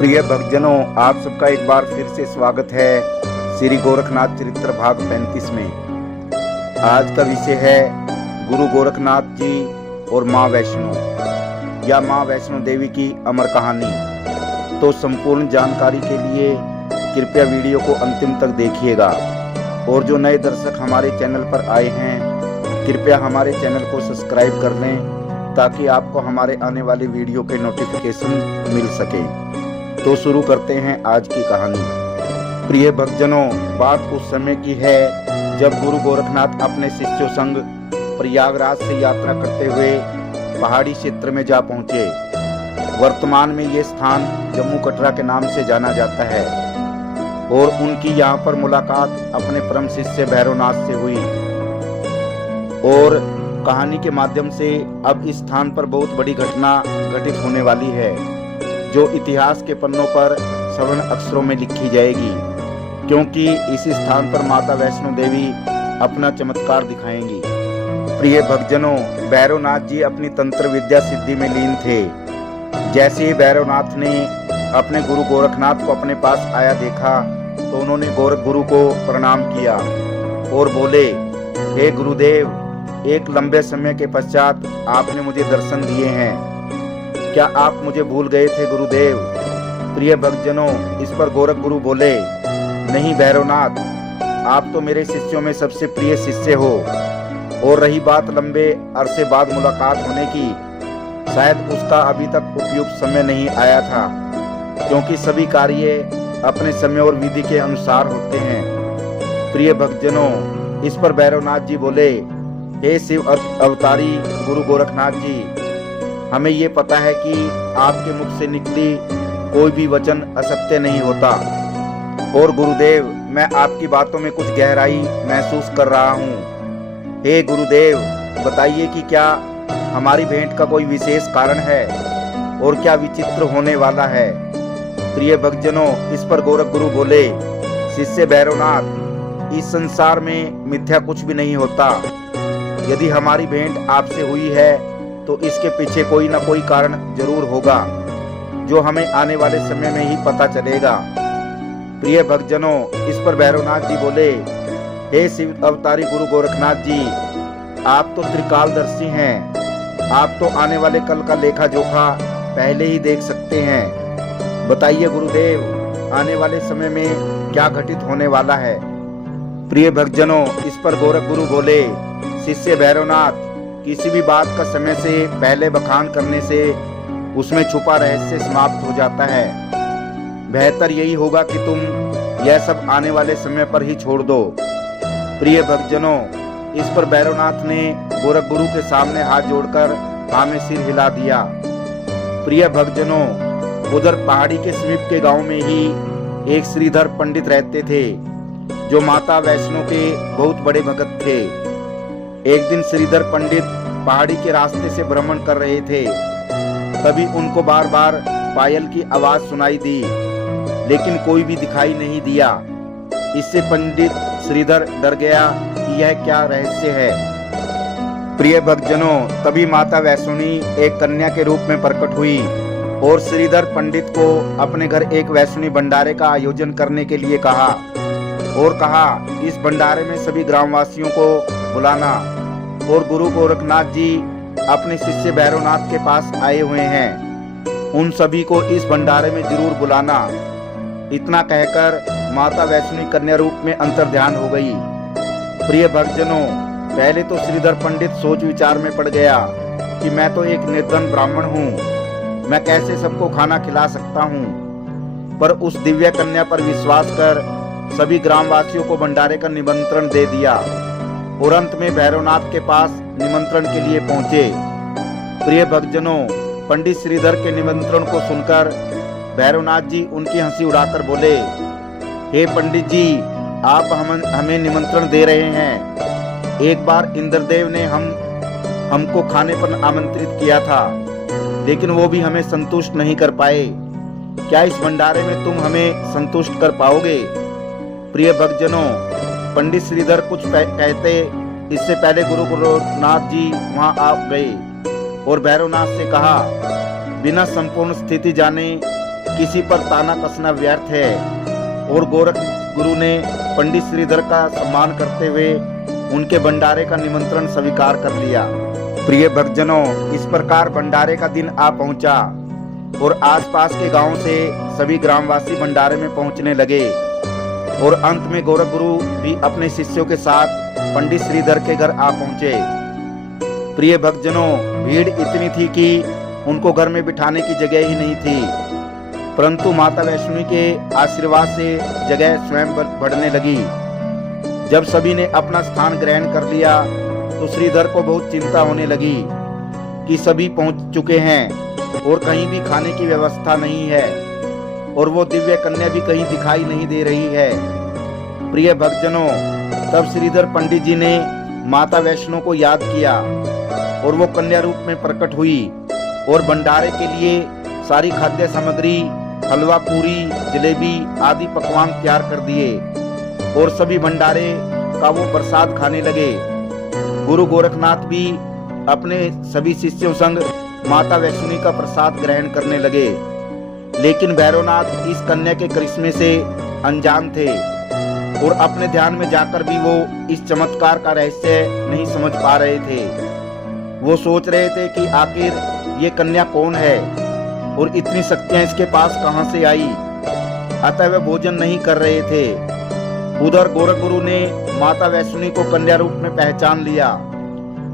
प्रिय भक्तजनों, आप सबका एक बार फिर से स्वागत है श्री गोरखनाथ चरित्र भाग 35 में। आज का विषय है गुरु गोरखनाथ जी और माँ वैष्णो या माँ वैष्णो देवी की अमर कहानी। तो संपूर्ण जानकारी के लिए कृपया वीडियो को अंतिम तक देखिएगा। और जो नए दर्शक हमारे चैनल पर आए हैं, कृपया हमारे चैनल को सब्सक्राइब कर लें ताकि आपको हमारे आने वाले वीडियो के नोटिफिकेशन मिल सके। तो शुरू करते हैं आज की कहानी। प्रिय भक्तजनों, बात उस समय की है जब गुरु गोरखनाथ अपने शिष्यों संग प्रयागराज से यात्रा करते हुए पहाड़ी क्षेत्र में जा पहुंचे। वर्तमान में ये स्थान जम्मू कटरा के नाम से जाना जाता है और उनकी यहाँ पर मुलाकात अपने परम शिष्य भैरवनाथ से हुई। और कहानी के माध्यम से अब इस स्थान पर बहुत बड़ी घटना घटित होने वाली है जो इतिहास के पन्नों पर स्वर्ण अक्षरों में लिखी जाएगी, क्योंकि इस स्थान पर माता वैष्णो देवी अपना चमत्कार दिखाएंगी। प्रिय भक्तजनों, भैरवनाथ जी अपनी तंत्र विद्या सिद्धि में लीन थे। जैसे ही भैरवनाथ ने अपने गुरु गोरखनाथ को अपने पास आया देखा तो उन्होंने गोरख गुरु को प्रणाम किया और बोले, हे गुरुदेव, एक लंबे समय के पश्चात आपने मुझे दर्शन दिए हैं। क्या आप मुझे भूल गए थे गुरुदेव? प्रिय भक्तजनों, इस पर गोरख गुरु बोले, नहीं भैरवनाथ, आप तो मेरे शिष्यों में सबसे प्रिय शिष्य हो। और रही बात लंबे अरसे बाद मुलाकात होने की, शायद उसका अभी तक उपयुक्त समय नहीं आया था, क्योंकि सभी कार्य अपने समय और विधि के अनुसार होते हैं। प्रिय भक्तजनों, इस पर भैरवनाथ जी बोले, हे शिव अवतारी गुरु गोरखनाथ जी, हमें ये पता है कि आपके मुख से निकली कोई भी वचन असत्य नहीं होता। और गुरुदेव, मैं आपकी बातों में कुछ गहराई महसूस कर रहा हूँ। हे गुरुदेव, बताइए कि क्या हमारी भेंट का कोई विशेष कारण है और क्या विचित्र होने वाला है? प्रिय भक्तजनों, इस पर गोरख गुरु बोले, शिष्य भैरवनाथ, इस संसार में मिथ्या कुछ भी नहीं होता। यदि हमारी भेंट आपसे हुई है तो इसके पीछे कोई ना कोई कारण जरूर होगा जो हमें आने वाले समय में ही पता चलेगा। प्रिय भक्तजनों, इस पर भैरवनाथ जी बोले, हे शिव अवतारी गुरु गोरखनाथ जी, आप तो त्रिकालदर्शी हैं। आप तो आने वाले कल का लेखा जोखा पहले ही देख सकते हैं। बताइए गुरुदेव, आने वाले समय में क्या घटित होने वाला है? प्रिय भक्तजनों, इस पर गोरख गुरु बोले, शिष्य भैरवनाथ, किसी भी बात का समय से पहले बखान करने से उसमें छुपा रहस्य समाप्त हो जाता है। बेहतर यही होगा कि तुम यह सब आने वाले समय पर ही छोड़ दो। प्रिय भक्तजनों, इस पर भैरवनाथ ने गोरख गुरु के सामने हाथ जोड़कर हाँ में सिर हिला दिया। प्रिय भक्तजनों, उधर पहाड़ी के समीप के गांव में ही एक श्रीधर पंडित रहते थे जो माता वैष्णो के बहुत बड़े भक्त थे। एक दिन श्रीधर पंडित पहाड़ी के रास्ते से भ्रमण कर रहे थे, तभी उनको बार बार पायल की आवाज सुनाई दी, लेकिन कोई भी दिखाई नहीं दिया। इससे पंडित श्रीधर डर गया कि यह क्या रहस्य है। प्रिय भक्तजनों, तभी माता वैष्णोनी एक कन्या के रूप में प्रकट हुई और श्रीधर पंडित को अपने घर एक वैष्णोनी भंडारे का आयोजन करने के लिए कहा और कहा, इस भंडारे में सभी ग्रामवासियों को बुलाना और गुरु गोरखनाथ जी अपने शिष्य भैरवनाथ के पास आए हुए हैं, उन सभी को इस भंडारे में जरूर बुलाना। इतना कहकर माता वैष्णो कन्या रूप में अंतर्ध्यान हो गई। प्रिय भक्तजनों, पहले तो श्रीधर पंडित सोच विचार में पड़ गया कि मैं तो एक निर्धन ब्राह्मण हूँ, मैं कैसे सबको खाना खिला सकता हूँ। पर उस दिव्य कन्या पर विश्वास कर सभी ग्रामवासियों को भंडारे का निमंत्रण दे दिया और अंत में भैरवनाथ के पास निमंत्रण के लिए पहुंचे। प्रिय भक्तजनों, पंडित श्रीधर के निमंत्रण को सुनकर भैरवनाथ जी उनकी हंसी उड़ाकर बोले, हे पंडित जी, आप हमें निमंत्रण दे रहे हैं। एक बार इंद्रदेव ने हमको खाने पर आमंत्रित किया था, लेकिन वो भी हमें संतुष्ट नहीं कर पाए। क्या इस भंडारे में तुम हमें संतुष्ट कर पाओगे? प्रिय भक्तजनों, पंडित श्रीधर कुछ कहते इससे पहले गुरु गोरखनाथ जी वहां आ गए और भैरवनाथ से कहा, बिना संपूर्ण स्थिति जाने किसी पर ताना कसना व्यर्थ है। और गोरख गुरु ने पंडित श्रीधर का सम्मान करते हुए उनके भंडारे का निमंत्रण स्वीकार कर लिया। प्रिय भक्तजनों, इस प्रकार भंडारे का दिन आ पहुंचा और आसपास के गांवों से सभी ग्रामवासी भंडारे में पहुंचने लगे। और अंत में गोरख गुरु भी अपने शिष्यों के साथ पंडित श्रीधर के घर आ पहुंचे। प्रिय भक्तजनों, भीड़ इतनी थी कि उनको घर में बिठाने की जगह ही नहीं थी, परंतु माता वैष्णो के आशीर्वाद से जगह स्वयं बढ़ने लगी। जब सभी ने अपना स्थान ग्रहण कर लिया तो श्रीधर को बहुत चिंता होने लगी कि सभी पहुंच चुके हैं और कहीं भी खाने की व्यवस्था नहीं है और वो दिव्य कन्या भी कहीं दिखाई नहीं दे रही है। प्रिय भक्तजनों, तब श्रीधर पंडित जी ने माता वैष्णो को याद किया और वो कन्या रूप में प्रकट हुई और भंडारे के लिए सारी खाद्य सामग्री, हलवा, पूरी, जलेबी आदि पकवान तैयार कर दिए और सभी भंडारे का वो प्रसाद खाने लगे। गुरु गोरखनाथ भी अपने सभी शिष्यों संग माता वैष्णो का प्रसाद ग्रहण करने लगे, लेकिन भैरवनाथ इस कन्या के करिश्मे से अनजान थे और अपने ध्यान में जाकर भी वो इस चमत्कार का रहस्य नहीं समझ पा रहे थे। वो सोच रहे थे कि आखिर ये कन्या कौन है और इतनी शक्तियां इसके पास कहां से आई, अतः वे भोजन नहीं कर रहे थे। उधर गोरख गुरु ने माता वैष्णो को कन्या रूप में पहचान लिया।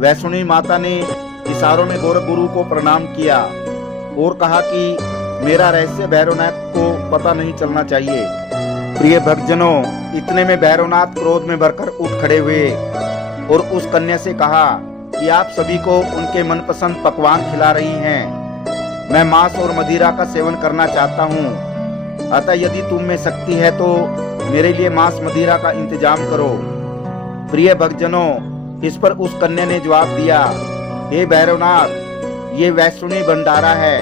वैष्णो माता ने इशारों में गोरख गुरु को प्रणाम किया और कहा कि मेरा रहस्य भैरवनाथ को पता नहीं चलना चाहिए। प्रिय भक्तजनों, इतने में भैरवनाथ क्रोध में भरकर उठ खड़े हुए और उस कन्या से कहा कि आप सभी को उनके मनपसंद पकवान खिला रही हैं। मैं मांस और मदिरा का सेवन करना चाहता हूँ, अतः यदि तुम में शक्ति है तो मेरे लिए मांस मदिरा का इंतजाम करो। प्रिय भक्तजनों, इस पर उस कन्या ने जवाब दिया, हे भैरवनाथ, ये वैष्णवी भंडारा है,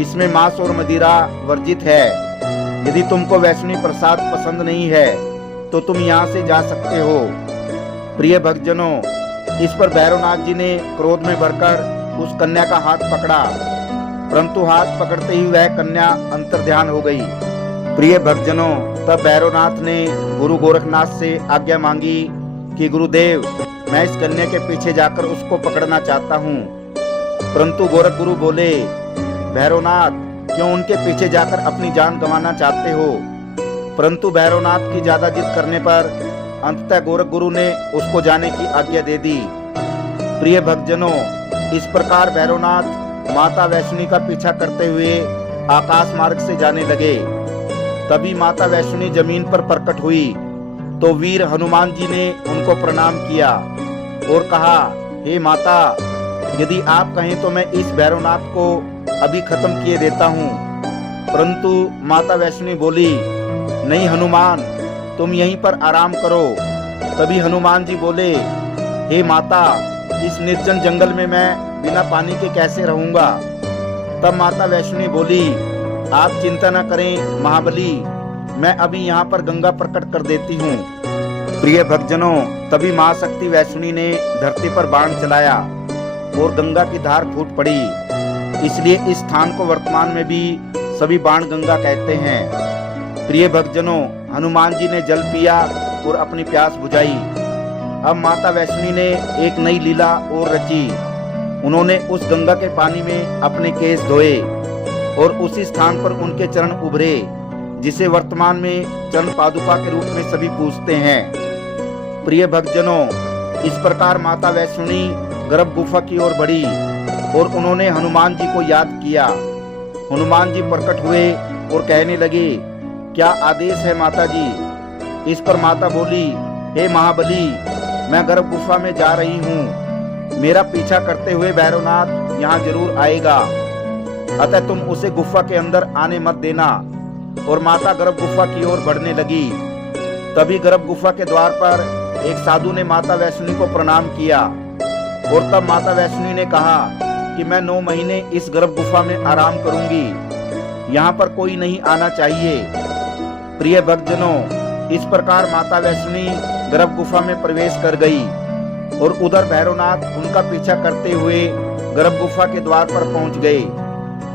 इसमें मांस और मदिरा वर्जित है। यदि तुमको वैष्णवी प्रसाद पसंद नहीं है तो तुम यहाँ से जा सकते हो। प्रिय भक्तजनों, इस पर भैरवनाथ जी ने क्रोध में भरकर उस कन्या का हाथ पकड़ा, परंतु हाथ पकड़ते ही वह कन्या अंतर्ध्यान हो गई। प्रिय भक्तजनों, तब भैरवनाथ ने गुरु गोरखनाथ से आज्ञा मांगी कि गुरुदेव, मैं इस कन्या के पीछे जाकर उसको पकड़ना चाहता हूँ। परंतु गोरख गुरु बोले, भैरवनाथ, क्यों उनके पीछे जाकर अपनी जान गंवाना चाहते हो? परंतु भैरवनाथ की ज्यादा जिद करने पर अंततः गोरख गुरु ने उसको जाने की आज्ञा दे दी। प्रिय भक्तजनों, इस प्रकार भैरवनाथ माता वैष्णो का पीछा करते हुए आकाश मार्ग से जाने लगे। तभी माता वैष्णो जमीन पर प्रकट हुई तो वीर हनुमान जी ने उनको प्रणाम किया और कहा, हे माता, यदि आप कहें तो मैं इस भैरवनाथ को अभी खत्म किए देता हूँ। परंतु माता वैष्णो बोली, नहीं हनुमान, तुम यहीं पर आराम करो। तभी हनुमान जी बोले, हे माता, इस निर्जन जंगल में मैं बिना पानी के कैसे रहूंगा? तब माता वैष्णो बोली, आप चिंता न करें महाबली, मैं अभी यहाँ पर गंगा प्रकट कर देती हूँ। प्रिय भक्तजनों, तभी महाशक्ति वैष्णो ने धरती पर बाण चलाया और गंगा की धार फूट पड़ी। इसलिए इस स्थान को वर्तमान में भी सभी बाण गंगा कहते हैं। प्रिय भक्तजनों, हनुमान जी ने जल पिया और अपनी प्यास बुझाई। अब माता वैष्णो ने एक नई लीला और रची। उन्होंने उस गंगा के पानी में अपने केस धोए और उसी स्थान पर उनके चरण उभरे, जिसे वर्तमान में चरण पादुका के रूप में सभी पूजते हैं। प्रिय भक्तजनों, इस प्रकार माता वैष्णो गर्भ गुफा की ओर बढ़ी और उन्होंने हनुमान जी को याद किया। हनुमान जी प्रकट हुए और कहने लगे, क्या आदेश है माता जी? इस पर माता बोली, हे महाबली, मैं गर्भ गुफा में जा रही हूँ। मेरा पीछा करते हुए भैरवनाथ यहाँ जरूर आएगा, अतः तुम उसे गुफा के अंदर आने मत देना। और माता गर्भ गुफा की ओर बढ़ने लगी। तभी गर्भ गुफा के द्वार पर एक साधु ने माता वैष्णो को प्रणाम किया और तब माता वैष्णो ने कहा कि मैं 9 महीने इस गर्भ गुफा में आराम करूंगी, यहाँ पर कोई नहीं आना चाहिए। प्रिय भक्तजनों, इस प्रकार माता वैष्णो गर्भ गुफा में प्रवेश कर गई और उधर भैरवनाथ उनका पीछा करते हुए गर्भ गुफा के द्वार पर पहुंच गए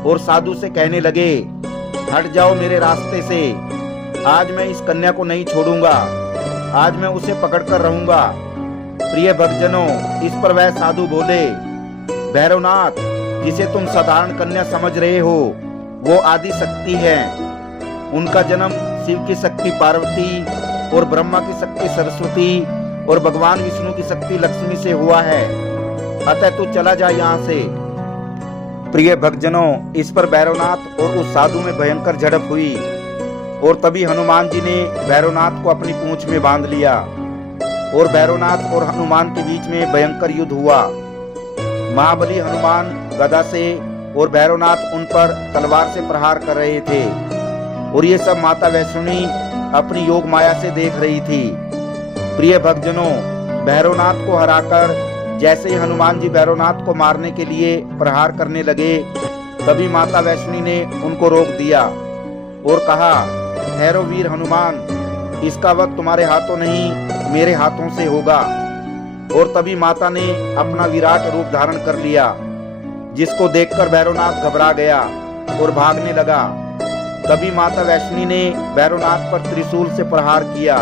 और साधु से कहने लगे, हट जाओ मेरे रास्ते से। आज मैं इस कन्या को नहीं छोड़ूंगा, आज मैं उसे पकड़कर रहूंगा। प्रिय भक्तजनों, इस पर वह साधु बोले, भैरवनाथ, जिसे तुम साधारण कन्या समझ रहे हो वो आदि शक्ति है। उनका जन्म शिव की शक्ति पार्वती और ब्रह्मा की शक्ति सरस्वती और भगवान विष्णु की शक्ति लक्ष्मी से हुआ है। अतः तू चला जा यहाँ से। प्रिय भक्तजनों, इस पर भैरवनाथ और उस साधु में भयंकर झड़प हुई और तभी हनुमान जी ने भैरवनाथ को अपनी पूंछ में बांध लिया और भैरवनाथ और हनुमान के बीच में भयंकर युद्ध हुआ। महाबली हनुमान गदा से और भैरवनाथ उन पर तलवार से प्रहार कर रहे थे और ये सब माता वैष्णवी अपनी योग माया से देख रही थी। प्रिय भक्तजनों, भैरवनाथ को हराकर जैसे ही हनुमान जी भैरवनाथ को मारने के लिए प्रहार करने लगे, तभी माता वैष्णवी ने उनको रोक दिया और कहा, ठहरो वीर हनुमान, इसका वक्त तुम्हारे हाथों नहीं मेरे हाथों से होगा। और तभी माता ने अपना विराट रूप धारण कर लिया, जिसको देखकर भैरवनाथ घबरा गया और भागने लगा। तभी माता वैष्णवी ने भैरवनाथ पर त्रिशूल से प्रहार किया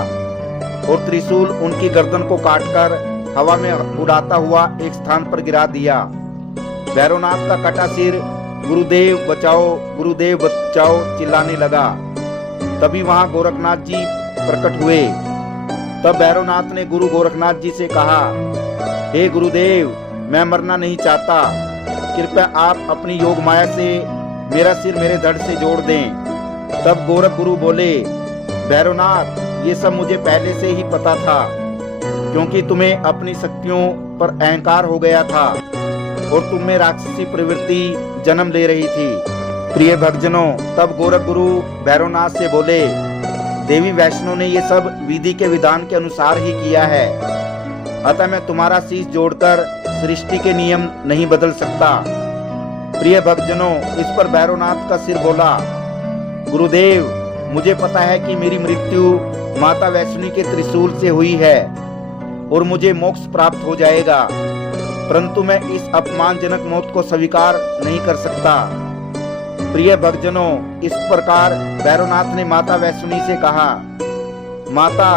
और त्रिशूल उनकी गर्दन को काटकर हवा में उड़ाता हुआ एक स्थान पर गिरा दिया। भैरवनाथ का कटा सिर गुरुदेव बचाओ चिल्लाने लगा। तभी वहां गोरखनाथ जी प्रकट हुए। तब भैरवनाथ ने गुरु गोरखनाथ जी से कहा, हे गुरुदेव, मैं मरना नहीं चाहता, कृपया आप अपनी योग माया से मेरा सिर मेरे धड़ से जोड़ दें। तब गोरख गुरु बोले, भैरवनाथ, ये सब मुझे पहले से ही पता था, क्योंकि तुम्हें अपनी शक्तियों पर अहंकार हो गया था और तुम में राक्षसी प्रवृत्ति जन्म ले रही थी। प्रिय भक्तजनों, तब गोरख गुरु भैरवनाथ से बोले, देवी वैष्णो ने ये सब विधि के विधान के अनुसार ही किया है, अतः मैं तुम्हारा शीश जोड़कर सृष्टि के नियम नहीं बदल सकता। प्रिय भक्तजनों, इस पर भैरवनाथ का सिर बोला, गुरुदेव, मुझे पता है कि मेरी मृत्यु माता वैष्णवी के त्रिशूल से हुई है और मुझे मोक्ष प्राप्त हो जाएगा, परंतु मैं इस अपमानजनक मौत को स्वीकार नहीं कर सकता। प्रिय भक्तजनों, इस प्रकार भैरवनाथ ने माता वैष्णवी से कहा, माता,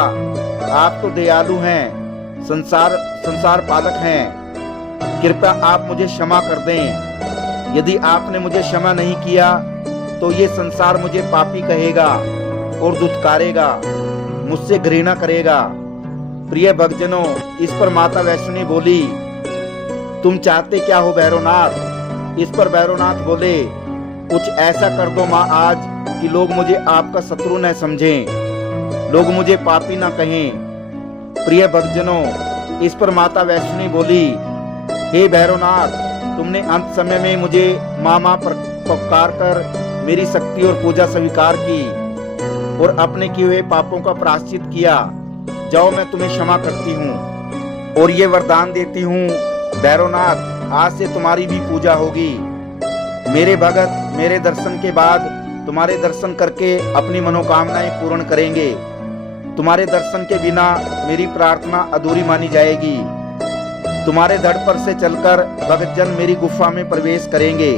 आप तो दयालु हैं, संसार पालक हैं, कृपया आप मुझे क्षमा कर दें। यदि आपने मुझे क्षमा नहीं किया तो ये संसार मुझे पापी कहेगा और दुत्कारेगा, मुझसे घृणा करेगा। प्रिय भक्तजनों, इस पर माता वैष्णवी बोली, तुम चाहते क्या हो भैरवनाथ? इस पर भैरवनाथ बोले, कुछ ऐसा कर दो माँ आज कि लोग मुझे आपका शत्रु न समझें, लोग मुझे पापी न कहें। प्रिय भक्तजनों, इस पर माता वैष्णवी बोली, हे भैरवनाथ, तुमने अंत समय में मुझे माँ पुकार कर मेरी शक्ति और पूजा स्वीकार की और अपने किए हुए पापों का प्रायश्चित किया। जाओ, मैं तुम्हें क्षमा करती हूँ और ये वरदान देती हूँ, भैरवनाथ, आज से तुम्हारी भी पूजा होगी। मेरे भगत मेरे दर्शन के बाद तुम्हारे दर्शन करके अपनी मनोकामनाएं पूर्ण करेंगे। तुम्हारे दर्शन के बिना मेरी प्रार्थना अधूरी मानी जाएगी। तुम्हारे धड़ पर से चलकर भक्तजन मेरी गुफा में प्रवेश करेंगे,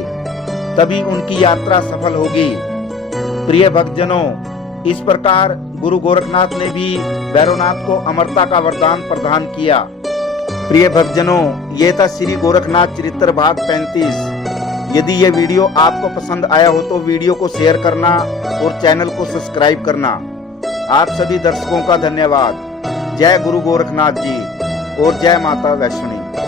तभी उनकी यात्रा सफल होगी। प्रिय भक्तजनों, इस प्रकार गुरु गोरखनाथ ने भी भैरवनाथ को अमरता का वरदान प्रदान किया। प्रिय भक्तजनों, ये था श्री गोरखनाथ चरित्र भाग 35। यदि ये वीडियो आपको पसंद आया हो तो वीडियो को शेयर करना और चैनल को सब्सक्राइब करना। आप सभी दर्शकों का धन्यवाद। जय गुरु गोरखनाथ जी और जय माता वैष्णवी।